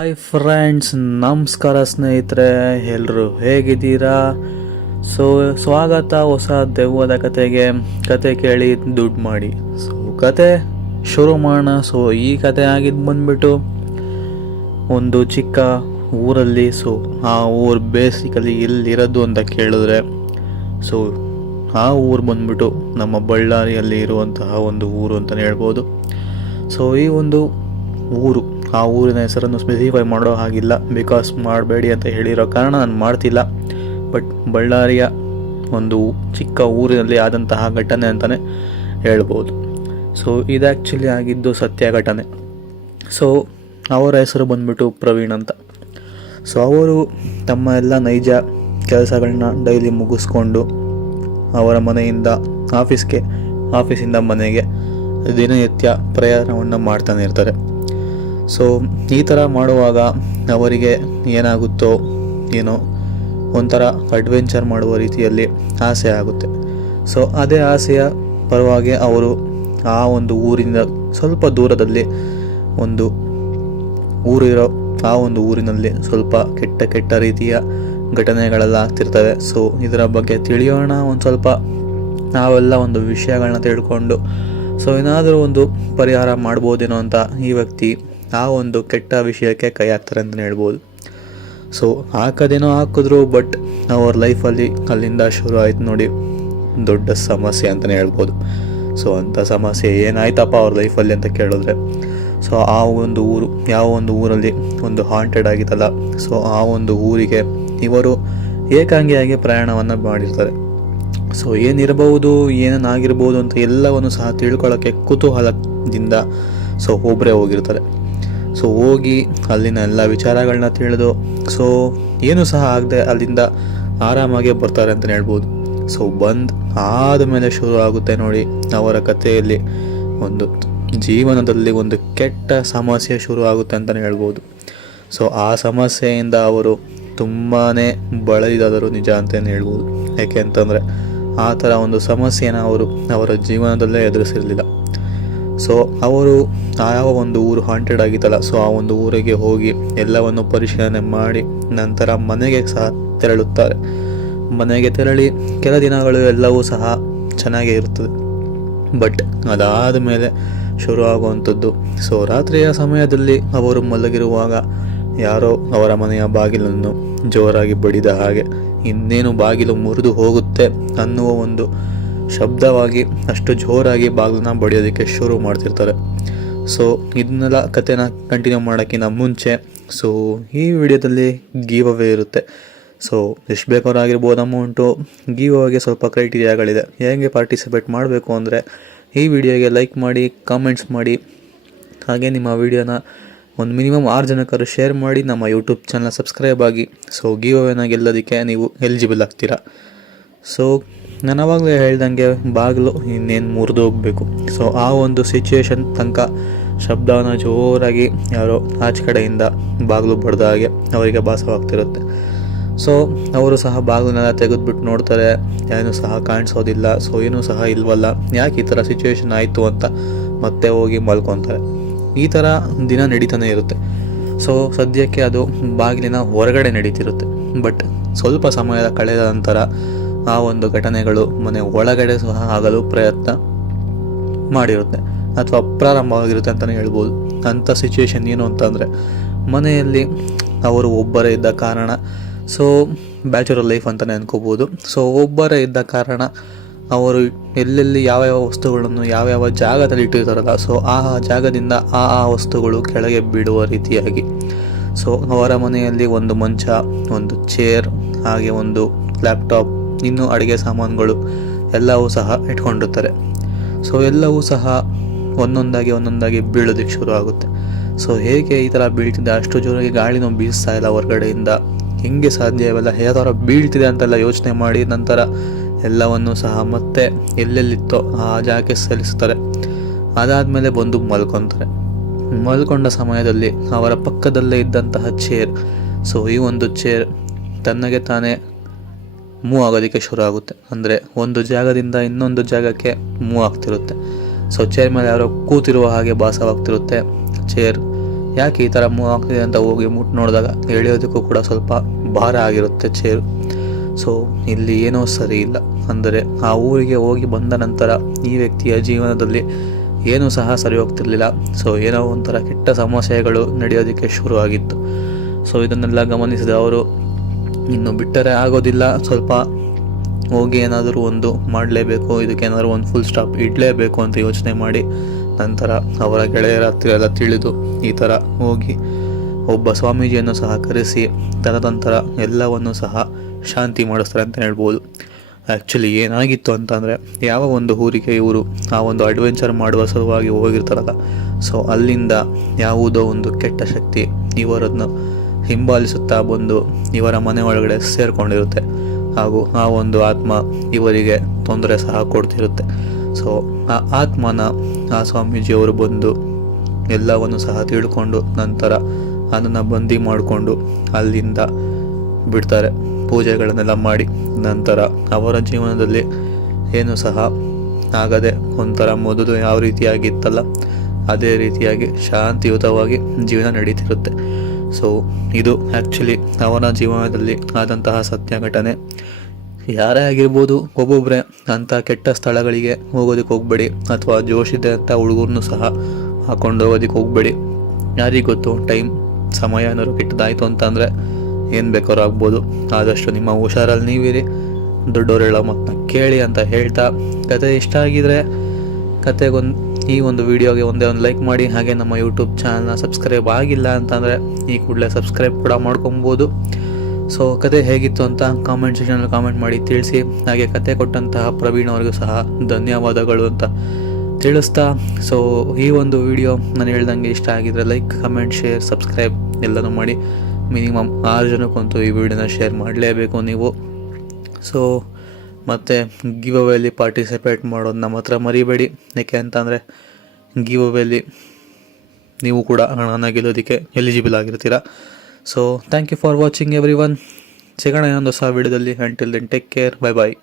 Hi friends ನಮಸ್ಕಾರ ಸ್ನೇಹಿತರೆ ಎಲ್ಲರೂ ಹೇಗಿದ್ದೀರಾ? ಸೊ, ಸ್ವಾಗತ ಹೊಸ ದೆವ್ವದ ಕತೆಗೆ. ಕತೆ ಕೇಳಿ ದುಡ್ಡು ಮಾಡಿ. ಸೊ, ಕತೆ ಶುರು ಮಾಡೋಣ. ಸೊ, ಈ ಕತೆ ಆಗಿದ್ದು ಬಂದ್ಬಿಟ್ಟು ಒಂದು ಚಿಕ್ಕ ಊರಲ್ಲಿ, ಸೊ, ಆ ಊರು ಬೇಸಿಕಲಿ ಎಲ್ಲಿರೋದು ಅಂತ ಕೇಳಿದ್ರೆ, ಸೊ, ಆ ಊರು ಬಂದ್ಬಿಟ್ಟು ನಮ್ಮ ಬಳ್ಳಾರಿಯಲ್ಲಿ ಇರುವಂತಹ ಒಂದು ಊರು ಅಂತಲೇ ಹೇಳ್ಬೋದು. ಸೊ, ಈ ಒಂದು ಊರು ಆ ಊರಿನ ಹೆಸರನ್ನು ಸ್ಪೆಸಿಫೈ ಮಾಡೋ ಹಾಗಿಲ್ಲ. ಬಿಕಾಸ್ ಮಾಡಬೇಡಿ ಅಂತ ಹೇಳಿರೋ ಕಾರಣ ನಾನು ಮಾಡ್ತಿಲ್ಲ. ಬಟ್ ಬಳ್ಳಾರಿಯ ಒಂದು ಚಿಕ್ಕ ಊರಿನಲ್ಲಿ ಆದಂತಹ ಘಟನೆ ಅಂತಲೇ ಹೇಳ್ಬೋದು. ಸೊ ಇದು ಆ್ಯಕ್ಚುಲಿ ಆಗಿದ್ದು ಸತ್ಯ ಘಟನೆ. ಸೊ ಅವರ ಹೆಸರು ಬಂದ್ಬಿಟ್ಟು ಪ್ರವೀಣ್ ಅಂತ. ಸೊ ಅವರು ತಮ್ಮ ಎಲ್ಲ ನೈಜ ಕೆಲಸಗಳನ್ನ ಡೈಲಿ ಮುಗಿಸ್ಕೊಂಡು ಅವರ ಮನೆಯಿಂದ ಆಫೀಸ್ಗೆ ಆಫೀಸಿಂದ ಮನೆಗೆ ದಿನನಿತ್ಯ ಪ್ರಯಾಣವನ್ನು ಮಾಡ್ತಾನೆ ಇರ್ತಾರೆ. ಸೊ ಈ ಥರ ಮಾಡುವಾಗ ಅವರಿಗೆ ಏನಾಗುತ್ತೋ ಏನೋ ಒಂಥರ ಅಡ್ವೆಂಚರ್ ಮಾಡುವ ರೀತಿಯಲ್ಲಿ ಆಸೆ ಆಗುತ್ತೆ. ಸೊ ಅದೇ ಆಸೆಯ ಪರವಾಗಿ ಅವರು ಆ ಒಂದು ಊರಿನ ಸ್ವಲ್ಪ ದೂರದಲ್ಲಿ ಒಂದು ಊರಿರೋ ಆ ಒಂದು ಊರಿನಲ್ಲಿ ಸ್ವಲ್ಪ ಕೆಟ್ಟ ಕೆಟ್ಟ ರೀತಿಯ ಘಟನೆಗಳೆಲ್ಲ ಆಗ್ತಿರ್ತವೆ. ಸೊ ಇದರ ಬಗ್ಗೆ ತಿಳಿಯೋಣ ಒಂದು ಸ್ವಲ್ಪ. ನಾವೆಲ್ಲ ಒಂದು ವಿಷಯಗಳನ್ನ ತಿಳ್ಕೊಂಡು ಸೊ ಏನಾದರೂ ಒಂದು ಪರಿಹಾರ ಮಾಡ್ಬೋದೇನೋ ಅಂತ ಈ ವ್ಯಕ್ತಿ ಆ ಒಂದು ಕೆಟ್ಟ ವಿಷಯಕ್ಕೆ ಕೈ ಹಾಕ್ತಾರೆ ಅಂತಲೇ ಹೇಳ್ಬೋದು. ಸೊ ಹಾಕೋದೇನೋ ಹಾಕಿದ್ರು ಬಟ್ ಅವ್ರ ಲೈಫಲ್ಲಿ ಅಲ್ಲಿಂದ ಶುರು ಆಯ್ತು ನೋಡಿ, ದೊಡ್ಡ ಸಮಸ್ಯೆ ಅಂತಲೇ ಹೇಳ್ಬೋದು. ಸೊ ಅಂಥ ಸಮಸ್ಯೆ ಏನಾಯ್ತಪ್ಪ ಅವ್ರ ಲೈಫಲ್ಲಿ ಅಂತ ಕೇಳಿದ್ರೆ ಸೊ ಆ ಒಂದು ಊರು, ಯಾವ ಒಂದು ಊರಲ್ಲಿ ಒಂದು ಹಾಂಟೆಡ್ ಆಗಿತ್ತಲ್ಲ ಸೊ ಆ ಒಂದು ಊರಿಗೆ ಇವರು ಏಕಾಂಗಿಯಾಗಿ ಪ್ರಯಾಣವನ್ನು ಮಾಡಿರ್ತಾರೆ. ಸೊ ಏನಿರಬಹುದು ಏನೇನಾಗಿರ್ಬೋದು ಅಂತ ಎಲ್ಲವನ್ನು ಸಹ ತಿಳ್ಕೊಳ್ಳೋಕ್ಕೆ ಕುತೂಹಲದಿಂದ ಸೊ ಒಬ್ಬರೇ ಹೋಗಿರ್ತಾರೆ. ಸೊ ಹೋಗಿ ಅಲ್ಲಿನ ಎಲ್ಲ ವಿಚಾರಗಳನ್ನ ತಿಳಿದು ಸೊ ಏನು ಸಹ ಆಗದೆ ಅಲ್ಲಿಂದ ಆರಾಮಾಗಿ ಬರ್ತಾರೆ ಅಂತಲೇ ಹೇಳ್ಬೋದು. ಸೊ ಬಂದು ಆದಮೇಲೆ ಶುರು ಆಗುತ್ತೆ ನೋಡಿ ಅವರ ಕಥೆಯಲ್ಲಿ ಒಂದು ಜೀವನದಲ್ಲಿ ಒಂದು ಕೆಟ್ಟ ಸಮಸ್ಯೆ ಶುರು ಆಗುತ್ತೆ ಅಂತಲೇ ಹೇಳ್ಬೋದು. ಸೊ ಆ ಸಮಸ್ಯೆಯಿಂದ ಅವರು ತುಂಬಾ ಬಳಲಿದಾದರು ನಿಜ ಅಂತಲೇ ಹೇಳ್ಬೋದು. ಯಾಕೆ ಅಂತಂದರೆ ಆ ಥರ ಒಂದು ಸಮಸ್ಯೆನ ಅವರು ಅವರ ಜೀವನದಲ್ಲೇ ಎದುರಿಸಿರಲಿಲ್ಲ. ಸೊ ಅವರು ಯಾವ ಒಂದು ಊರು ಹಾಂಟೆಡ್ ಆಗಿತ್ತಲ್ಲ ಸೊ ಆ ಒಂದು ಊರಿಗೆ ಹೋಗಿ ಎಲ್ಲವನ್ನು ಪರಿಶೀಲನೆ ಮಾಡಿ ನಂತರ ಮನೆಗೆ ಸಹ ತೆರಳುತ್ತಾರೆ. ಮನೆಗೆ ತೆರಳಿ ಕೆಲ ದಿನಗಳು ಎಲ್ಲವೂ ಸಹ ಚೆನ್ನಾಗೇ ಇರ್ತದೆ ಬಟ್ ಅದಾದ ಮೇಲೆ ಶುರು ಆಗುವಂಥದ್ದು. ಸೊ ರಾತ್ರಿಯ ಸಮಯದಲ್ಲಿ ಅವರು ಮಲಗಿರುವಾಗ ಯಾರೋ ಅವರ ಮನೆಯ ಬಾಗಿಲನ್ನು ಜೋರಾಗಿ ಬಡಿದ ಹಾಗೆ ಇನ್ನೇನು ಬಾಗಿಲು ಮುರಿದು ಹೋಗುತ್ತೆ ಅನ್ನುವ ಒಂದು ಶಬ್ದವಾಗಿ, ಅಷ್ಟು ಜೋರಾಗಿ ಬಾಗಿಲನ್ನ ಬಡಿಯೋದಕ್ಕೆ ಶುರು ಮಾಡ್ತಿರ್ತಾರೆ. ಸೊ ಇದನ್ನೆಲ್ಲ ಕಥೆನ ಕಂಟಿನ್ಯೂ ಮಾಡೋಕ್ಕಿಂತ ಮುಂಚೆ ಸೊ ಈ ವಿಡಿಯೋದಲ್ಲಿ ಗೀವ್ ಅವೇ ಇರುತ್ತೆ. ಸೊ ಎಷ್ಟು ಬೇಕಾದ್ರೂ ಆಗಿರ್ಬೋದು, ಅಮೌಂಟು ಗೀವ್ ಅವೇಗೆ ಸ್ವಲ್ಪ ಕ್ರೈಟೀರಿಯಾಗಳಿದೆ. ಹೇಗೆ ಪಾರ್ಟಿಸಿಪೇಟ್ ಮಾಡಬೇಕು ಅಂದರೆ, ಈ ವಿಡಿಯೋಗೆ ಲೈಕ್ ಮಾಡಿ ಕಾಮೆಂಟ್ಸ್ ಮಾಡಿ. ಹಾಗೆ ನಿಮ್ಮ ವಿಡಿಯೋನ ಒಂದು ಮಿನಿಮಮ್ ಆರು ಜನಕ್ಕಾದ್ರು ಶೇರ್ ಮಾಡಿ, ನಮ್ಮ ಯೂಟ್ಯೂಬ್ ಚಾನಲ್ ಸಬ್ಸ್ಕ್ರೈಬ್ ಆಗಿ. ಸೊ ಗೀವ್ ಅವೇನ ಗೆಲ್ಲೋದಕ್ಕೆ ನೀವು ಎಲಿಜಿಬಲ್ ಆಗ್ತೀರಾ. ಸೊ ನಾನು ಅವಾಗಲೇ ಹೇಳ್ದಂಗೆ ಬಾಗಿಲು ಇನ್ನೇನು ಮುರಿದು ಹೋಗಬೇಕು. ಸೊ ಆ ಒಂದು ಸಿಚುವೇಶನ್ ತನಕ ಶಬ್ದವನ್ನು ಜೋರಾಗಿ ಯಾರೋ ಆಚೆ ಕಡೆಯಿಂದ ಬಾಗಿಲು ಬಡ್ದ ಹಾಗೆ ಅವರಿಗೆ ಭಾಸವಾಗ್ತಿರುತ್ತೆ. ಸೊ ಅವರು ಸಹ ಬಾಗಿಲನ್ನೆಲ್ಲ ತೆಗೆದುಬಿಟ್ಟು ನೋಡ್ತಾರೆ ಏನೂ ಸಹ ಕಾಣಿಸೋದಿಲ್ಲ ಸೊ ಏನೂ ಸಹ ಇಲ್ವಲ್ಲ, ಯಾಕೆ ಈ ಥರ ಸಿಚುವೇಶನ್ ಆಯಿತು ಅಂತ ಮತ್ತೆ ಹೋಗಿ ಮಲ್ಕೊತಾರೆ. ಈ ಥರ ದಿನ ನಡೀತಾನೆ ಇರುತ್ತೆ. ಸೊ ಸದ್ಯಕ್ಕೆ ಅದು ಬಾಗಿಲಿನ ಹೊರಗಡೆ ನಡೀತಿರುತ್ತೆ. ಬಟ್ ಸ್ವಲ್ಪ ಸಮಯದ ಕಳೆದ ನಂತರ ಆ ಒಂದು ಘಟನೆಗಳು ಮನೆ ಒಳಗಡೆ ಸಹ ಆಗಲು ಪ್ರಯತ್ನ ಮಾಡಿರುತ್ತೆ ಅಥವಾ ಪ್ರಾರಂಭವಾಗಿರುತ್ತೆ ಅಂತಲೇ ಹೇಳ್ಬೋದು. ಅಂಥ ಸಿಚುವೇಶನ್ ಏನು ಅಂತಂದರೆ ಮನೆಯಲ್ಲಿ ಅವರು ಒಬ್ಬರೇ ಇದ್ದ ಕಾರಣ ಸೊ ಬ್ಯಾಚುಲರ್ ಲೈಫ್ ಅಂತಲೇ ಅನ್ಕೋಬೋದು. ಸೊ ಒಬ್ಬರೇ ಇದ್ದ ಕಾರಣ ಅವರು ಎಲ್ಲೆಲ್ಲಿ ಯಾವ ಯಾವ ವಸ್ತುಗಳನ್ನು ಯಾವ್ಯಾವ ಜಾಗದಲ್ಲಿ ಇಟ್ಟಿರ್ತಾರಲ್ಲ ಸೊ ಆ ಆ ಜಾಗದಿಂದ ಆ ಆ ವಸ್ತುಗಳು ಕೆಳಗೆ ಬಿಡುವ ರೀತಿಯಾಗಿ. ಸೊ ಅವರ ಮನೆಯಲ್ಲಿ ಒಂದು ಮಂಚ, ಒಂದು ಚೇರ್ ಹಾಗೆ ಒಂದು ಲ್ಯಾಪ್ಟಾಪ್ ಇನ್ನು ಅಡುಗೆ ಸಾಮಾನುಗಳು ಎಲ್ಲವೂ ಸಹ ಇಟ್ಕೊಂಡಿರ್ತಾರೆ. ಸೊ ಎಲ್ಲವೂ ಸಹ ಒಂದೊಂದಾಗಿ ಒಂದೊಂದಾಗಿ ಬೀಳೋದಕ್ಕೆ ಶುರು ಆಗುತ್ತೆ. ಸೊ ಹೇಗೆ ಈ ಥರ ಬೀಳ್ತಿದೆ? ಅಷ್ಟು ಜೋರಾಗಿ ಗಾಳಿನೂ ಬೀಸ್ತಾ ಇಲ್ಲ ಹೊರಗಡೆಯಿಂದ. ಹೆಂಗೆ ಸಾಧ್ಯ ಇವೆಲ್ಲ? ಯಾವ ಬೀಳ್ತಿದೆ ಅಂತೆಲ್ಲ ಯೋಚನೆ ಮಾಡಿ ನಂತರ ಎಲ್ಲವನ್ನು ಸಹ ಮತ್ತೆ ಎಲ್ಲೆಲ್ಲಿತ್ತೋ ಆ ಜಾಗಕ್ಕೆ ಸಲ್ಲಿಸ್ತಾರೆ. ಅದಾದಮೇಲೆ ಬಂದು ಮಲ್ಕೊತಾರೆ. ಮಲ್ಕೊಂಡ ಸಮಯದಲ್ಲಿ ಅವರ ಪಕ್ಕದಲ್ಲೇ ಇದ್ದಂತಹ ಚೇರ್ ಸೊ ಈ ಒಂದು ಚೇರ್ ತನ್ನಗೆ ತಾನೇ ಮೂವ್ ಆಗೋದಕ್ಕೆ ಶುರು ಆಗುತ್ತೆ. ಅಂದರೆ ಒಂದು ಜಾಗದಿಂದ ಇನ್ನೊಂದು ಜಾಗಕ್ಕೆ ಮೂವ್ ಆಗ್ತಿರುತ್ತೆ. ಸೊ ಚೇರ್ ಮೇಲೆ ಯಾರೋ ಕೂತಿರುವ ಹಾಗೆ ಭಾಸವಾಗ್ತಿರುತ್ತೆ. ಚೇರ್ ಯಾಕೆ ಈ ಥರ ಮೂವ್ ಆಗ್ತಿದೆ ಅಂತ ಹೋಗಿ ಮುಟ್ಟು ನೋಡಿದಾಗ ಎಳೆಯೋದಕ್ಕೂ ಕೂಡ ಸ್ವಲ್ಪ ಭಾರ ಆಗಿರುತ್ತೆ ಚೇರು ಸೊ ಇಲ್ಲಿ ಏನೋ ಸರಿ ಇಲ್ಲ. ಅಂದರೆ ಆ ಊರಿಗೆ ಹೋಗಿ ಬಂದ ನಂತರ ಈ ವ್ಯಕ್ತಿಯ ಜೀವನದಲ್ಲಿ ಏನೂ ಸಹ ಸರಿ ಹೋಗ್ತಿರ್ಲಿಲ್ಲ. ಸೊ ಏನೋ ಒಂಥರ ಕೆಟ್ಟ ಸಮಸ್ಯೆಗಳು ನಡೆಯೋದಕ್ಕೆ ಶುರು ಆಗಿತ್ತು ಸೊ ಇದನ್ನೆಲ್ಲ ಗಮನಿಸಿದ ಅವರು ಇನ್ನು ಬಿಟ್ಟರೆ ಆಗೋದಿಲ್ಲ. ಸ್ವಲ್ಪ ಹೋಗಿ ಏನಾದರೂ ಒಂದು ಮಾಡಲೇಬೇಕು, ಇದಕ್ಕೆ ಏನಾದರೂ ಒಂದು ಫುಲ್ ಸ್ಟಾಪ್ ಇಡಲೇಬೇಕು ಅಂತ ಯೋಚನೆ ಮಾಡಿ ನಂತರ ಅವರ ಗೆಳೆಯರ ಹತ್ತಿರ ಎಲ್ಲ ತಿಳಿದು ಈ ಥರ ಹೋಗಿ ಒಬ್ಬ ಸ್ವಾಮೀಜಿಯನ್ನು ಸಹ ಕರೆಸಿ ತದನಂತರ ಎಲ್ಲವನ್ನು ಸಹ ಶಾಂತಿ ಮಾಡಿಸ್ತಾರೆ ಅಂತ ಹೇಳ್ಬೋದು. ಆ್ಯಕ್ಚುಲಿ ಏನಾಗಿತ್ತು ಅಂತಂದರೆ ಯಾವ ಒಂದು ಊರಿಗೆ ಇವರು ಆ ಒಂದು ಅಡ್ವೆಂಚರ್ ಮಾಡುವ ಸಲುವಾಗಿ ಹೋಗಿರ್ತಾರಲ್ಲ ಸೊ ಅಲ್ಲಿಂದ ಯಾವುದೋ ಒಂದು ಕೆಟ್ಟ ಶಕ್ತಿ ಇವರನ್ನು ಹಿಂಬಾಲಿಸುತ್ತಾ ಬಂದು ಇವರ ಮನೆ ಒಳಗಡೆ ಸೇರಿಕೊಂಡಿರುತ್ತೆ. ಹಾಗೂ ಆ ಒಂದು ಆತ್ಮ ಇವರಿಗೆ ತೊಂದರೆ ಸಹ ಕೊಡ್ತಿರುತ್ತೆ. ಸೊ ಆ ಆತ್ಮನ ಆ ಸ್ವಾಮೀಜಿಯವರು ಬಂದು ಎಲ್ಲವನ್ನು ಸಹ ತಿಳ್ಕೊಂಡು ನಂತರ ಅದನ್ನು ಬಂದಿ ಮಾಡಿಕೊಂಡು ಅಲ್ಲಿಂದ ಬಿಡ್ತಾರೆ. ಪೂಜೆಗಳನ್ನೆಲ್ಲ ಮಾಡಿ ನಂತರ ಅವರ ಜೀವನದಲ್ಲಿ ಏನು ಸಹ ಆಗದೆ ಒಂಥರ ಮೊದಲು ಯಾವ ರೀತಿಯಾಗಿತ್ತಲ್ಲ, ಅದೇ ರೀತಿಯಾಗಿ ಶಾಂತಿಯುತವಾಗಿ ಜೀವನ ನಡೀತಿರುತ್ತೆ. ಸೊ ಇದು ಆ್ಯಕ್ಚುಲಿ ಅವನ ಜೀವನದಲ್ಲಿ ಆದಂತಹ ಸತ್ಯ ಘಟನೆ. ಯಾರೇ ಆಗಿರ್ಬೋದು ಒಬ್ಬೊಬ್ಬರೇ ಅಂಥ ಕೆಟ್ಟ ಸ್ಥಳಗಳಿಗೆ ಹೋಗೋದಕ್ಕೆ ಹೋಗಬೇಡಿ, ಅಥವಾ ಜೋಶಿದೆ ಅಂತ ಹುಡುಗರನ್ನು ಸಹ ಹಾಕೊಂಡು ಹೋಗೋದಕ್ಕೆ ಹೋಗಬೇಡಿ. ಯಾರಿಗೆ ಗೊತ್ತು, ಟೈಮ್, ಸಮಯ ಏನಾದ್ರು ಕೆಟ್ಟದಾಯಿತು ಅಂತಂದರೆ ಏನು ಬೇಕಾದ್ರೂ ಆಗ್ಬೋದು. ಆದಷ್ಟು ನಿಮ್ಮ ಹುಷಾರಲ್ಲಿ ನೀವಿರಿ ದೊಡ್ಡವರೆಲ್ಲ ಮಾತನ್ನ ಕೇಳಿ ಅಂತ ಹೇಳ್ತಾ, ಕತೆ ಇಷ್ಟ ಆಗಿದ್ರೆ ಕತೆಗೊಂದು ಈ ಒಂದು ವಿಡಿಯೋಗೆ ಒಂದೇ ಒಂದು ಲೈಕ್ ಮಾಡಿ, ಹಾಗೆ ನಮ್ಮ ಯೂಟ್ಯೂಬ್ ಚಾನಲ್ನ ಸಬ್ಸ್ಕ್ರೈಬ್ ಆಗಿಲ್ಲ ಅಂತಂದರೆ ಈ ಕೂಡಲೇ ಸಬ್ಸ್ಕ್ರೈಬ್ ಕೂಡ ಮಾಡ್ಕೊಬೋದು. ಸೊ ಕತೆ ಹೇಗಿತ್ತು ಅಂತ ಕಾಮೆಂಟ್ ಸೆಕ್ಷನಲ್ಲಿ ಕಾಮೆಂಟ್ ಮಾಡಿ ತಿಳಿಸಿ. ಹಾಗೆ ಕತೆ ಕೊಟ್ಟಂತಹ ಪ್ರವೀಣ್ ಅವ್ರಿಗೂ ಸಹ ಧನ್ಯವಾದಗಳು ಅಂತ ತಿಳಿಸ್ತಾ. ಸೊ ಈ ಒಂದು ವಿಡಿಯೋ ನಾನು ಹೇಳ್ದಂಗೆ ಇಷ್ಟ ಆಗಿದ್ರೆ ಲೈಕ್ ಕಮೆಂಟ್ ಶೇರ್ ಸಬ್ಸ್ಕ್ರೈಬ್ ಎಲ್ಲನೂ ಮಾಡಿ. ಮಿನಿಮಮ್ ಆರು ಜನಕ್ಕಂತೂ ಈ ವಿಡಿಯೋನ ಶೇರ್ ಮಾಡಲೇಬೇಕು ನೀವು. ಸೊ ಮತ್ತು ಗಿವ್ ಅವೇಲಿ ಪಾರ್ಟಿಸಿಪೇಟ್ ಮಾಡೋದು ನಮ್ಮ ಹತ್ರ ಮರಿಬೇಡಿ. ಯಾಕೆ ಅಂತಂದರೆ ಗಿವ್ ಅವೇಲಿ ನೀವು ಕೂಡ ಹಣನ ಗೆಲ್ಲೋದಕ್ಕೆ eligible ಆಗಿರ್ತೀರ. So thank you for watching everyone ಸಿಗೋಣ ಇನ್ನೊಂದು ಹೊಸ ವಿಡಿಯೋದಲ್ಲಿ until then take care bye bye